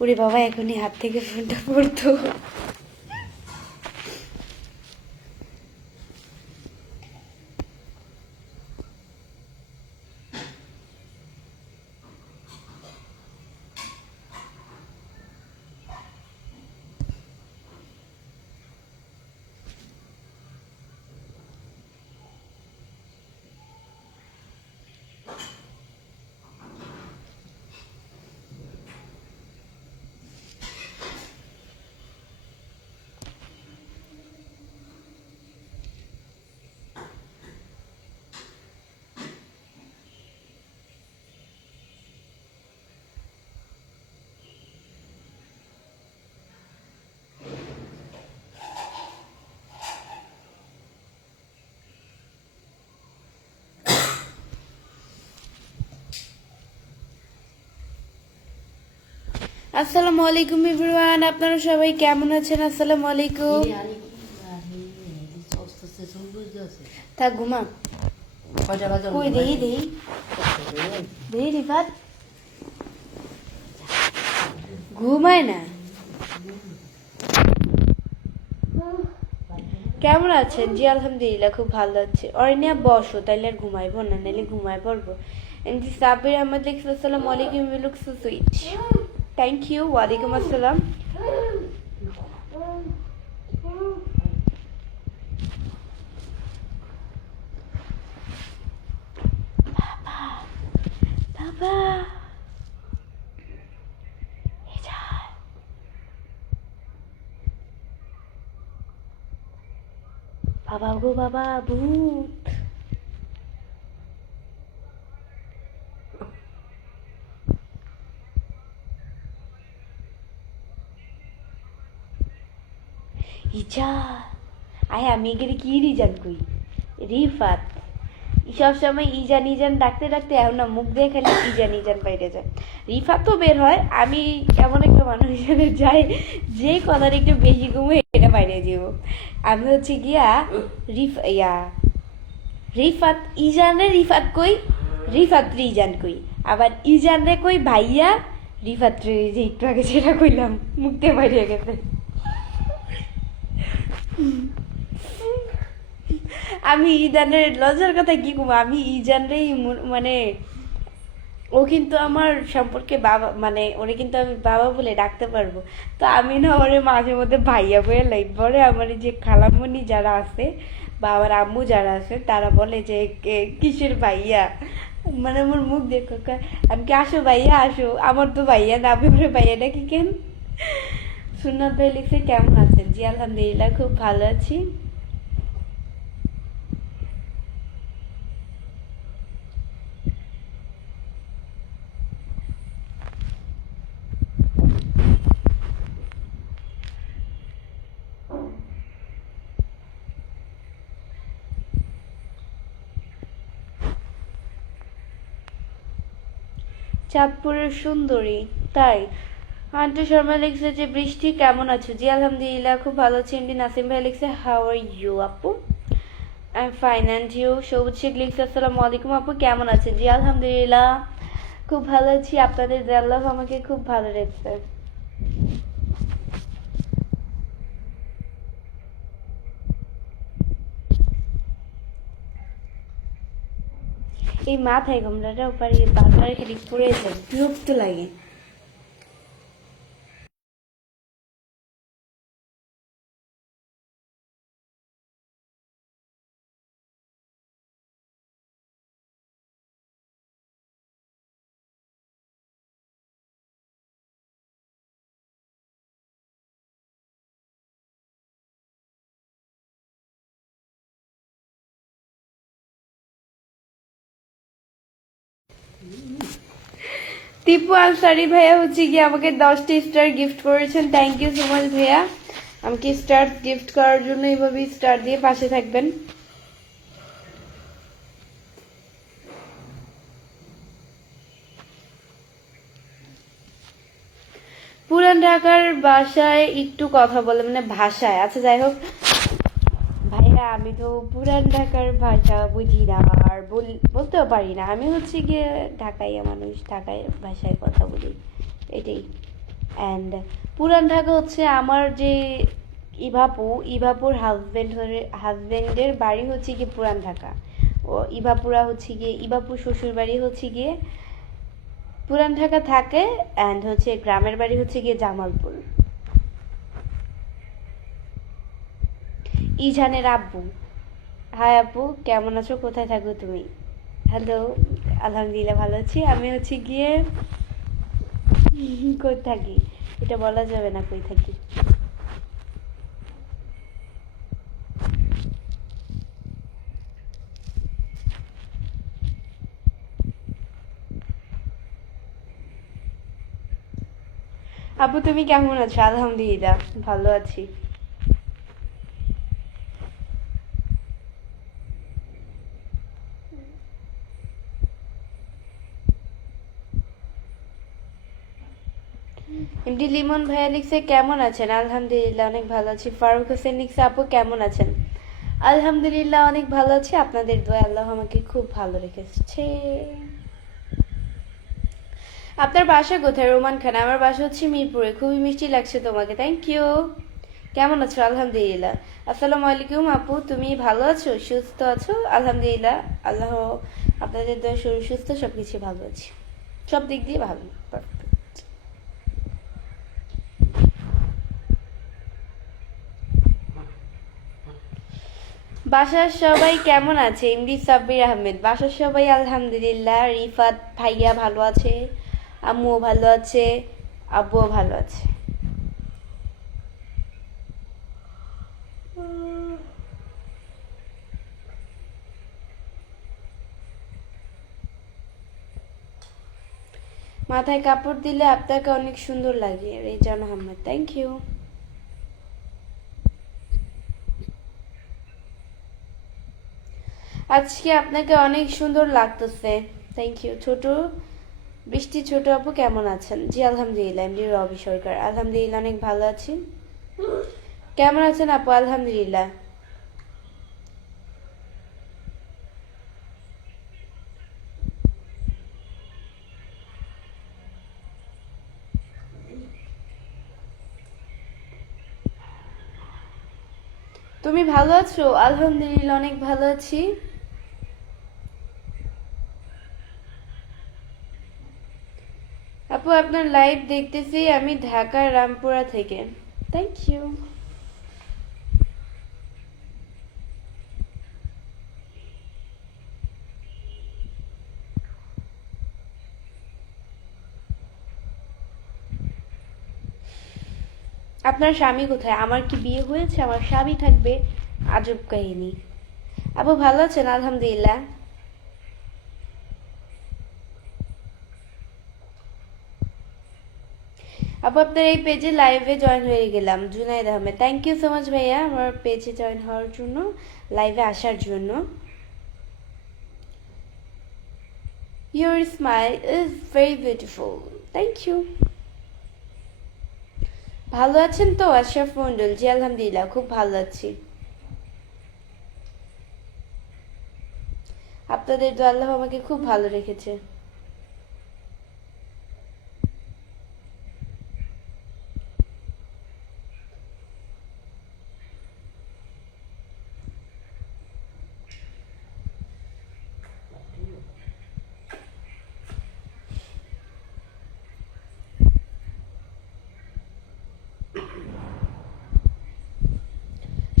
ওরে বাবা, এখনই হাত থেকে ফোনটা পড়তো। আসসালামু আলাইকুম এভরিওয়ান, আপনারা সবাই কেমন আছেন? আসসালামু আলাইকুম। থাক, ঘুমা। কই দেই দেই দেই রিফাত, ঘুমায় না। কেমন আছেন? জি আলহামদুলিল্লাহ, খুব ভালো আছে। অরণ্যা বসো, তাইলে আর ঘুমাইবো না, নাইলে ঘুমায় পড়বো। এমনি সাবির আহমদ লিখছে আসসালামু আলাইকুম, you look so sweet. Thank you, ওয়ালাইকুম আসসালাম। বাবা বাবা গো বাবা, ভূত। ইজা আয়, আমি এগেরে কি রিজান কই? রিফাত সব সময় ইজান ইজান ডাকতে ডাকতে এখন না মুখ দিয়ে খালি ইজান ইজান বাইরে যায়। রিফাত তো বের হয়, আমি এমন একটা মানুষ হিসেবে যাই যে কথার একটু বেশি ঘুমে এটা বাইরে দিব। আমি হচ্ছে গিয়া রিফাত ইজানে রিফাত কই, রিফাত রে ইজান কই, আবার ইজান রে কই ভাইয়া, রিফাত রে যে একটু আগে সেটা কইলাম মুখ দিয়ে বাইরে গেছে। আমি ইজানের লজ্জার কথা কি কম, আমি ইজানরেই মানে ও কিন্তু আমার সম্পর্কে বাবা, মানে ওরে কিন্তু আমি বাবা বলে ডাকতে পারবো। তো আমি না ওরে মাঝে মধ্যে ভাইয়া বলে লাইক বলে। আমার যে খালামণি যারা আছে বা আমার আম্মু যারা আছে তারা বলে যে কিসের ভাইয়া, মানে আমার মুখ দেখো। আমি কি আসো ভাইয়া আসো, আমার তো ভাইয়া না, আমি ওরে ভাইয়া ডাকি কেন? সুন্নাত ভাই লিখছে কেমন আছেন? জি আলহামদুলিল্লাহ, খুব ভালো আছি। চাঁদপুরের সুন্দরী, তাই? আন্টু শর্মা লিখছে যে বৃষ্টি কেমন আছো? জি আলহামদুলিল্লাহ, খুব ভালো আছি। এমডি নাসিম ভাই লিখছে হাউ আর ইউ আপু? I am fine and you? Sabuj Sheikh লিখছে আসসালামু আলাইকুম আপু, কেমন আছেন? জি আলহামদুলিল্লাহ, খুব ভালো আছি। আপনাদের আল্লাহ আমাকে খুব ভালো রেখেছে। এই মাথায় ঘোমরাটা উপরে বারবার খালি পড়ে যায়, বিরক্ত লাগে। টিপু আনসারি ভাইয়া হচ্ছে গিয়ে আমাকে 10টি স্টার গিফট করেছেন, থ্যাংক ইউ সো মাচ ভাইয়া। আমাকে স্টার গিফট করার জন্য এইভাবে স্টার দিয়ে পাশে থাকবেন। পুরান ঢাকার ভাষায় একটু কথা বলে, মানে ভাষায়, আচ্ছা যাই হোক ভাইয়া, আমি তো পুরান ঢাকার ভাষা বুঝি না আর বলতেও পারি না। আমি হচ্ছে গিয়ে ঢাকাইয়া মানুষ, ঢাকায় ভাষায় কথা বলি, এটাই। অ্যান্ড পুরান ঢাকা হচ্ছে আমার যে ইভাপুর হাজবেন্ডের বাড়ি হচ্ছে গিয়ে পুরান ঢাকা। ও ইভাপুরা হচ্ছে গিয়ে ইভাপুর শ্বশুর বাড়ি হচ্ছে গিয়ে পুরান ঢাকা থাকে, অ্যান্ড হচ্ছে গ্রামের বাড়ি হচ্ছে গিয়ে জামালপুর। ইজানের আব্বু। হাই আপু, কেমন আছো, কোথায় থাকো তুমি? হ্যালো, আলহামদুলিল্লাহ ভালো আছি। আমি হচ্ছে গিয়ে কই থাকি এটা বলা যাবে না, কই থাকি। আপু তুমি কেমন আছো? আলহামদুলিল্লাহ ভালো আছি। এমডি লিমন ভাইয়া লিখছে কেমন আছেন? আলহামদুলিল্লাহ অনেক ভালো আছি। ফারুক হোসেন লিখছে আপু কেমন আছেন? আলহামদুলিল্লাহ অনেক ভালো আছি, আপনাদের দোয়া আল্লাহ আমাকে খুব ভালো রেখেছে। আপনার বাসা কোথায় রোমান খান? আমার বাসা হচ্ছে মিরপুরে। খুবই মিষ্টি লাগছে তোমাকে, থ্যাংক ইউ। কেমন আছো? আলহামদুলিল্লাহ। আসসালামু আলাইকুম আপু, তুমি ভালো আছো, সুস্থ আছো? আলহামদুলিল্লাহ, আল্লাহ আপনাদের দয়া শরীর সুস্থ, সবকিছু ভালো আছি, সব দিক দিয়ে ভালো, পারফেক্ট। বাসার সবাই কেমন আছে? এমডি সাব্বির আহমেদ। বাসার সবাই আলহামদুলিল্লাহ, রিফাত ভাইয়া ভালো আছে, আম্মুও ভালো আছে, আব্বুও ভালো আছে। মাথায় কাপড় দিলে আপনাকে অনেক সুন্দর লাগে, রেজান আহমেদ, থ্যাংক ইউ। আজকে আপনাকে অনেক সুন্দর লাগতেছে, থ্যাংক ইউ। ছোট বৃষ্টি ছোট আপু কেমন আছেন? জি আলহামদুলিল্লাহ। এমডি রবি সরকার। আলহামদুলিল্লাহ অনেক ভালো আছি। কেমন আছেন আপু? আলহামদুলিল্লাহ। তুমি ভালো আছো? আলহামদুলিল্লাহ অনেক ভালো আছি। আপু আপনার লাইভ দেখতেছি আমি ঢাকার রামপুরা থেকে, থ্যাংক ইউ। আপনার স্বামী কোথায়? আমার কি বিয়ে হয়েছে? আমার স্বামী থাকবে? আজব কাহিনী। আপু ভালো আছেন? আলহামদুলিল্লাহ। আপু আপনার এই পেজে লাইভে জয়েন হয়ে গেলাম, Junaid Ahmed, thank you so much ভাইয়া আমার পেজে জয়েন হওয়ার জন্য, লাইভে আসার জন্য। Your smile is very beautiful, thank you. ভালো আছেন তো আশরাফ মন্ডল? জি আলহামদুলিল্লাহ খুব ভালো আছি। আপনাদের দোয়া আল্লাহ আমাকে খুব ভালো রেখেছে।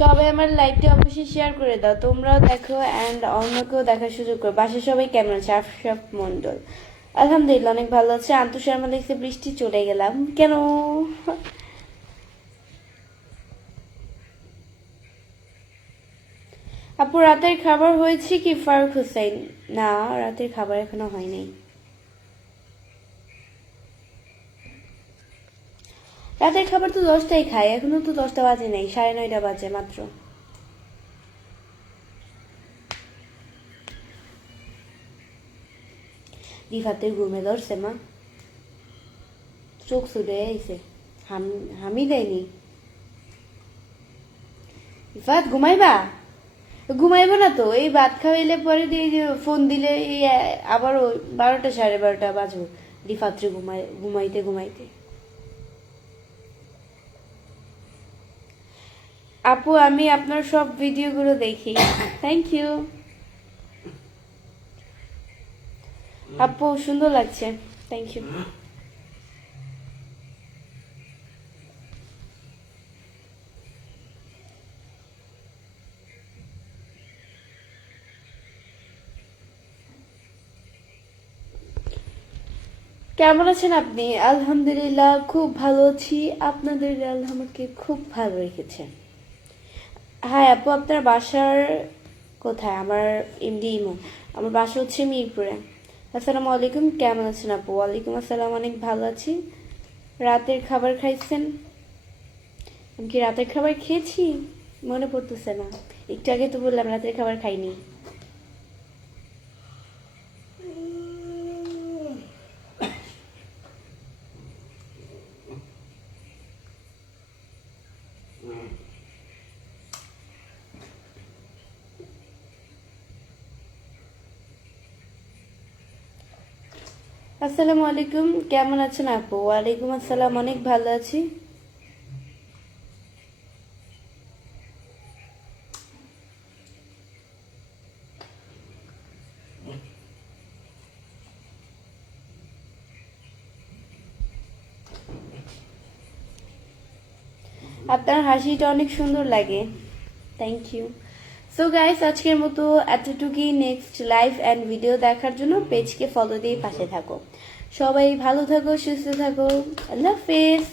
সবাই আমার লাইভটি অবশ্যই শেয়ার করে দাও, তোমরাও দেখো অ্যান্ড অন্যকেও দেখার সুযোগ করো। বাসায় সবাই কেমন আছে? আশরাফ মন্ডল আলহামদুলিল্লাহ অনেক ভালো আছে। আন্তু শর্মা দেখতে বৃষ্টি চলে গেলাম কেন? আপু রাতের খাবার হয়েছে কি? ফারুক হোসেন। না, রাতের খাবার এখনো হয়নি। রাতের খাবার তো 10টায় খাই, এখনো তো 10টা বাজে নাই, 9:30 বাজে মাত্র। রিফাতের ঘুমে ধরছে মা, চোখ ছুটে আইছে, হামি দেয়নি। রিফাত ঘুমাইবা? ঘুমাইবো না তো, এই ভাত খাওয়াইলে পরে দিয়ে যে ফোন দিলে এই আবারও 12টা 12:30 বাজবো রিফাত্রে ঘুমাইতে ঘুমাইতে। আপু আমি আপনার সব ভিডিওগুলো দেখি। থ্যাংক ইউ আপু, সুন্দর লাগছে। Thank you. কেমন আছেন আপনি? আলহামদুলিল্লাহ খুব ভালো আছি। আপনাদের আল্লাহ আমাকে খুব ভালো রেখেছে। হ্যাঁ আপু, আপনার বাসার কোথায়? আমার এমডি ইমো। আমার বাসা হচ্ছে মিরপুরে। আসসালামু আলাইকুম, কেমন আছেন আপু? ওয়ালাইকুম আসসালাম, অনেক ভালো আছি। রাতের খাবার খাইছেন? আমি কি রাতের খাবার খেয়েছি? মনে পড়তেছে না। একটু আগে তো বললাম রাতের খাবার খাইনি। আসসালামু আলাইকুম, কেমন আছেন আপু? ওয়ালাইকুম আসসালাম, অনেক ভালো আছি। আপনার হাসিটা অনেক সুন্দর লাগে। Thank you. সো গাইস, আজকের মতো এতটুকুই। নেক্সট লাইভ অ্যান্ড ভিডিও দেখার জন্য পেজকে ফলো দিয়ে পাশে থাকো। সবাই ভালো থাকো, সুস্থ থাকো। আল্লাহ হাফেজ।